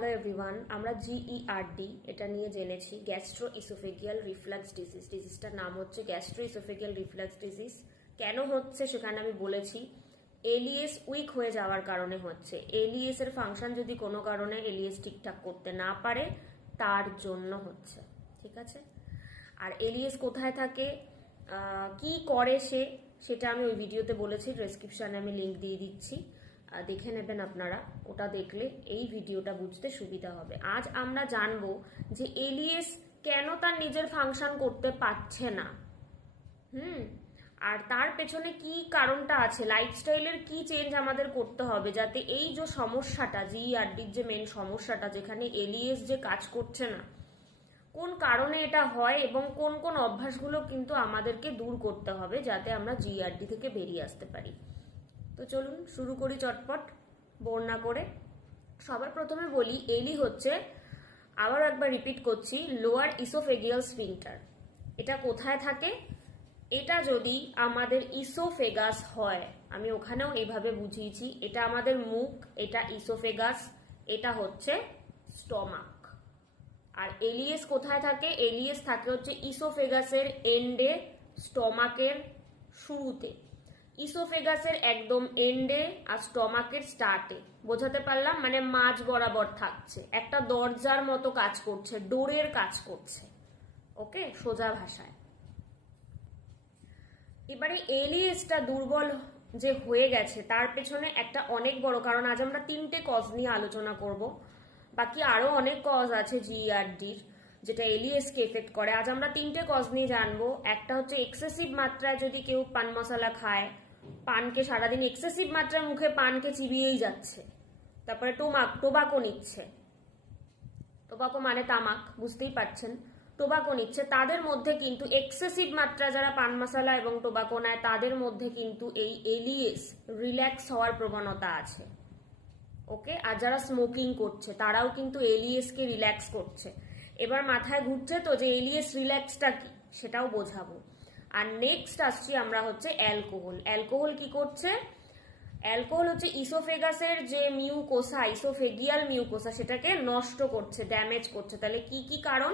Hello everyone, আমরা GERD এটা নিয়ে জেনেছি গ্যাস্ট্রো ইসোফেগিয়াল রিফ্লাক্স ডিজিজ। ডিজিজটার নাম হচ্ছে গ্যাস্ট্রো ইসোফেগিয়াল রিফ্লাক্স ডিজিজ। কেন হচ্ছে সেখানে আমি বলেছি। এলিএস উইক হয়ে যাওয়ার কারণে হচ্ছে। এলিএস এর ফাংশন যদি কোনো কারণে এলিএস ঠিকঠাক করতে না পারে তার জন্য হচ্ছে, ঠিক আছে। আর এলিএস কোথায় থাকে, কি করে সেটা আমি ওই ভিডিওতে বলেছি, ডেসক্রিপশনে আমি লিংক দিয়ে দিচ্ছি, দেখে নেবেন আপনারা। ওটা দেখলে এই ভিডিওটা বুঝতে সুবিধা হবে। আজ আমরা জানবো যে এলিএস কেন তার নিজের ফাংশন করতে পারছে না, আর তার পেছনে কি কারণটা আছে, লাইফস্টাইলের কি চেঞ্জ আমাদের করতে হবে যাতে এই যে সমস্যাটা, জিইআরডির যে মেন সমস্যাটা, যেখানে এলিএস যে কাজ করছে না, কোন কারণে এটা হয় এবং কোন কোন অভ্যাসগুলো কিন্তু আমাদেরকে দূর করতে হবে যাতে আমরা জিইআরডি থেকে বেরিয়ে আসতে পারি। তো চলুন শুরু করি চটপট, বোর না করে। সবার প্রথমে বলি, এলি হচ্ছে, আবার একবার রিপিট করছি, লোয়ার ইসোফেগিয়াল স্ফিংটার। এটা কোথায় থাকে? এটা যদি আমাদের ইসোফেগাস হয়, আমি ওখানেও এইভাবে বুঝিয়েছি, এটা আমাদের মুখ, এটা ইসোফেগাস, এটা হচ্ছে স্টমাক। আর এলিএস কোথায় থাকে? এলিএস থাকে হচ্ছে ইসোফেগাসের এন্ডে, স্টমাকের শুরুতে। ইসোফেগাসের একদম এন্ডে আর স্টমাকের স্টার্টে। বোঝাতে পারলাম? মানে মাঝ বরাবর থাকছে, একটা দরজার মতো কাজ করছে, ডোরের কাজ করছে। ওকে, সোজা ভাষায়। এবারে এলিএসটা দুর্বল যে হয়ে গেছে তার পেছনে একটা অনেক বড় কারণ। আজ আমরা 3টে কজ নিয়ে আলোচনা করব, বাকি আরো অনেক কজ আছে জিইআরডির যেটা এলিএস কে এফেক্ট করে। আজ আমরা 3টে কজ নিয়ে জানবো। একটা হচ্ছে এক্সেসিভ মাত্রায় যদি কেউ পান মশলা খায়, পানকে সারাদিন এক্সেসিভ মাত্রায় মুখে পানকে চিবিয়েই যাচ্ছে, তারপরে টোবাকো নিচ্ছে, টোবাকো মানে তামাক, বুঝতেই পারছেন, টোবাকো নিচ্ছে, তাদের মধ্যে কিন্তু এক্সেসিভ মাত্রা যারা পান মশলা এবং টোবাকো নেয় তাদের মধ্যে কিন্তু এই এলিএস রিল্যাক্স হওয়ার প্রবণতা আছে। ওকে, আর যারা স্মোকিং করছে তারাও কিন্তু এলিএস কে রিল্যাক্স করছে। এবার মাথায় ঘুরছে তো যে এলিএস রিল্যাক্সটা কি, সেটাও বোঝাবো। আর নেক্সট আসছি আমরা হচ্ছে অ্যালকোহল। অ্যালকোহল কি করছে? অ্যালকোহল হচ্ছে ইসোফেগাসের যে মিউকোসা, ইসোফেগিয়াল মিউকোসা, সেটাকে নষ্ট করছে, ড্যামেজ করছে। তাহলে কি কি কারণ?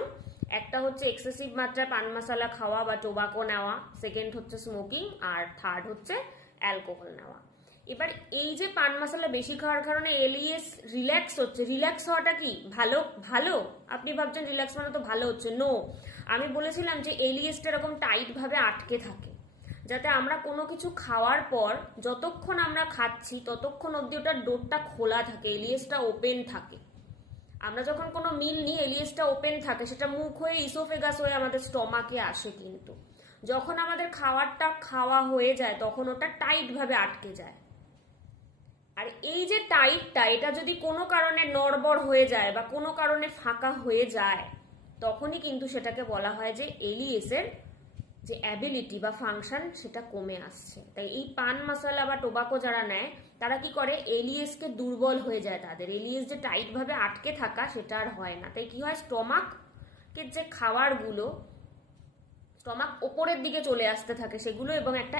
একটা হচ্ছে এক্সেসিভ মাত্রায় পান মশলা খাওয়া বা টোবাকো নেওয়া, সেকেন্ড হচ্ছে স্মোকিং, আর থার্ড হচ্ছে অ্যালকোহল নেওয়া। এবার এই যে পান মশলা বেশি খাওয়ার কারণে এলিএস রিল্যাক্স হচ্ছে। রিল্যাক্স হওয়াটা কি ভালো? ভালো? আপনি ভাবছেন রিল্যাক্স মানে তো ভালো হচ্ছে। নো, আমি বলেছিলাম যে এলিএসটা এরকম টাইট ভাবে আটকে থাকে যাতে আমরা কোনো কিছু খাওয়ার পর যতক্ষণ আমরা খাচ্ছি ততক্ষণ অব্দি ওটার ডোরটা খোলা থাকে, এলিএসটা ওপেন থাকে। আমরা যখন কোনো মিল নিই এলিএসটা ওপেন থাকে, সেটা মুখ হয়ে ইসোফেগাস হয়ে আমাদের স্টমাকে আসে, কিন্তু যখন আমাদের খাওয়ারটা খাওয়া হয়ে যায় তখন ওটা টাইট ভাবে আটকে যায়। আর এই যে টাইটটা, এটা যদি কোনো কারণে নড়বড় হয়ে যায় বা কোনো কারণে ফাঁকা হয়ে যায়, তখনই কিন্তু সেটাকে বলা হয় যে এলিএস এর যে অ্যাবিলিটি বা ফাংশন সেটা কমে আসছে। তাই এই পান মশলা বা টোবাকো যারা নেয় তারা কি করে, এলিএস কে দুর্বল হয়ে যায়, তাদের এলিএস যে টাইট ভাবে আটকে থাকা সেটা আর হয় না। তাই কি হয়, স্টমাকের যে খাবারগুলো, স্টমাক ওপরের দিকে চলে আসতে থাকে সেগুলো, এবং একটা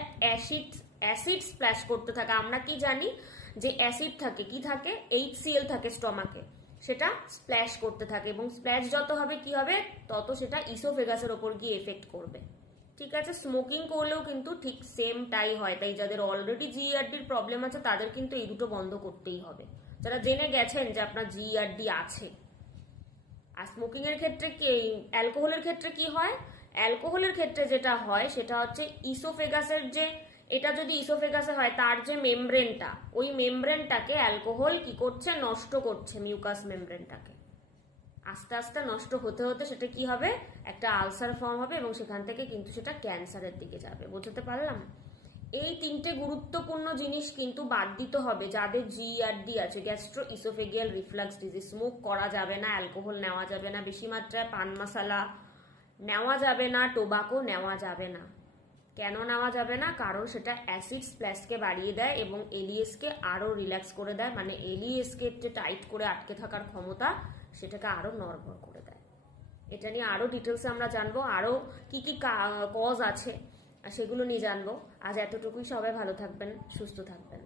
অ্যাসিড স্প্ল্যাশ করতে থাকে। আমরা কি জানি যে অ্যাসিড থাকে, কি থাকে, HCl থাকে স্টমাকে, সেটা স্প্ল্যাশ করতে থাকে, এবং স্প্ল্যাশ যত হবে কি হবে, তত সেটা ইসোফেগাসের ওপর গিয়ে এফেক্ট করবে। ঠিক আছে, স্মোকিং করলেও কিন্তু ঠিক সেমটাই হয়। তাই যাদের অলরেডি জিইআরডির প্রবলেম আছে তাদের কিন্তু এই দুটো বন্ধ করতেই হবে, যারা জেনে গেছেন যে আপনার জিইআরডি আছে। আর স্মোকিং এর ক্ষেত্রে কি, অ্যালকোহলের ক্ষেত্রে কি হয়? অ্যালকোহলের ক্ষেত্রে যেটা হয় সেটা হচ্ছে ইসোফেগাসের যে, এটা যদি ইসোফেগাসে হয় তার যে মেমব্রেনটা, ওই মেমব্রেনটাকে অ্যালকোহল কি করছে, নষ্ট করছে, মিউকাস মেমব্রেনটাকে। আস্তে আস্তে নষ্ট হতে হতে সেটা কি হবে, একটা আলসার ফর্ম হবে, এবং সেখান থেকে কিন্তু সেটা ক্যান্সারের দিকে যাবে। বুঝতে পারলাম? এই 3টে গুরুত্বপূর্ণ জিনিস কিন্তু বাদ দিতে হবে যাদের জিইআরডি আছে, গ্যাস্ট্রো ইসোফেগিয়াল রিফ্লাক্স ডিজিজ। স্মোক করা যাবে না, অ্যালকোহল নেওয়া যাবে না, বেশি মাত্রায় পান মশলা নেওয়া যাবে না, টোবাকো নেওয়া যাবে না। কেন নেওয়া যাবে না? কারণ সেটা অ্যাসিড স্প্ল্যাশকে বাড়িয়ে দেয় এবং এলিএস কে আরো রিল্যাক্স করে দেয়, মানে এলিএস কে যে টাইট করে আটকে থাকার ক্ষমতা সেটাকে আরো নড়বড় করে দেয়। এটা নিয়ে আরো ডিটেলসে আমরা জানবো, আরো কি কি কজ আছে সেগুলো নিয়ে জানবো। আজ এতটুকুই, সবাই ভালো থাকবেন, সুস্থ থাকবেন।